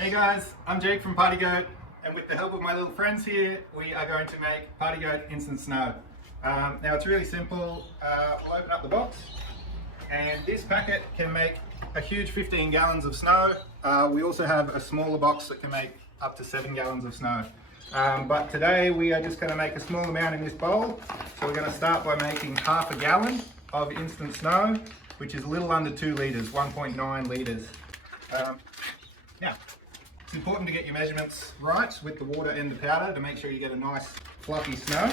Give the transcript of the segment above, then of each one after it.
Hey guys, I'm Jake from Party Goat, and with the help of my little friends here, we are going to make Party Goat Instant Snow. Now it's really simple. We'll open up the box, and this packet can make a huge 15 gallons of snow. We also have a smaller box that can make up to 7 gallons of snow. But today we are just going to make a small amount in this bowl. So we're going to start by making half a gallon of instant snow, which is a little under 2 litres, 1.9 litres. Now, it's important to get your measurements right with the water and the powder to make sure you get a nice fluffy snow.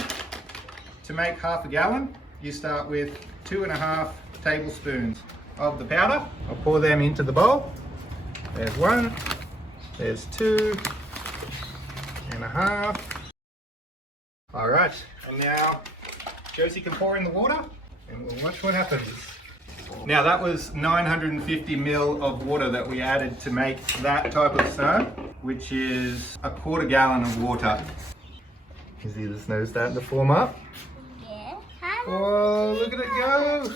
To make half a gallon, you start with 2.5 tablespoons of the powder. I'll pour them into the bowl. There's 1, there's 2.5. All right, and now Josie can pour in the water and we'll watch what happens. Now that was 950 ml of water that we added to make that type of snow, which is a 1/4 gallon of water. You see the snow starting to form up? Yeah. Oh, look at it go!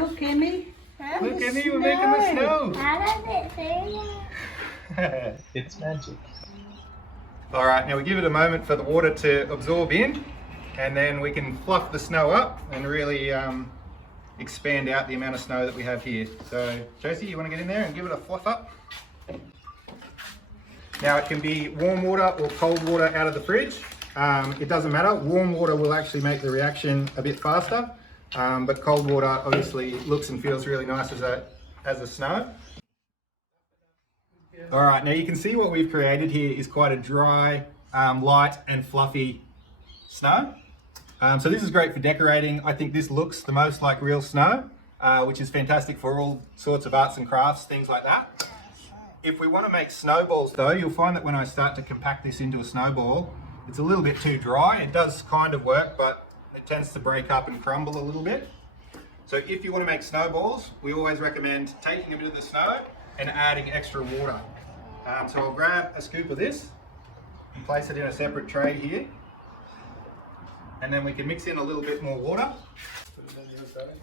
Look, Emmy. Look, Emmy, we're making the snow! How does it feel? It's magic. Alright, now we give it a moment for the water to absorb in, and then we can fluff the snow up and really expand out the amount of snow that we have here. So, Josie, you want to get in there and give it a fluff up? Now it can be warm water or cold water out of the fridge. It doesn't matter. Warm water will actually make the reaction a bit faster, but cold water obviously looks and feels really nice as a snow. All right, now you can see what we've created here is quite a dry, light and fluffy snow. So this is great for decorating. I think this looks the most like real snow, which is fantastic for all sorts of arts and crafts, things like that. If we want to make snowballs though, you'll find that when I start to compact this into a snowball, it's a little bit too dry. It does kind of work, but it tends to break up and crumble a little bit. So if you want to make snowballs, we always recommend taking a bit of the snow and adding extra water. So I'll grab a scoop of this and place it in a separate tray here. And then we can mix in a little bit more water.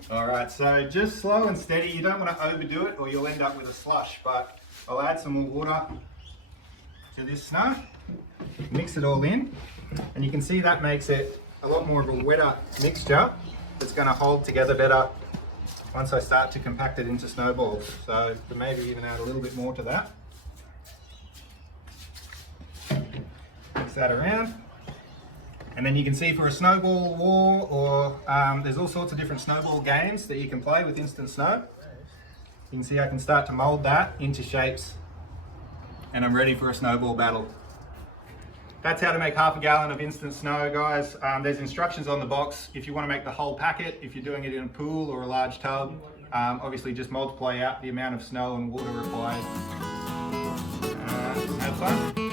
All right, so just slow and steady. You don't want to overdo it or you'll end up with a slush, but I'll add some more water to this snow, mix it all in, and you can see that makes it a lot more of a wetter mixture that's going to hold together better once I start to compact it into snowballs. So maybe even add a little bit more to that. Mix that around. And then you can see for a snowball wall, or there's all sorts of different snowball games that you can play with instant snow. You can see I can start to mold that into shapes, and I'm ready for a snowball battle. That's how to make half a gallon of instant snow, guys. There's instructions on the box if you want to make the whole packet. If you're doing it in a pool or a large tub, obviously just multiply out the amount of snow and water required. Have fun.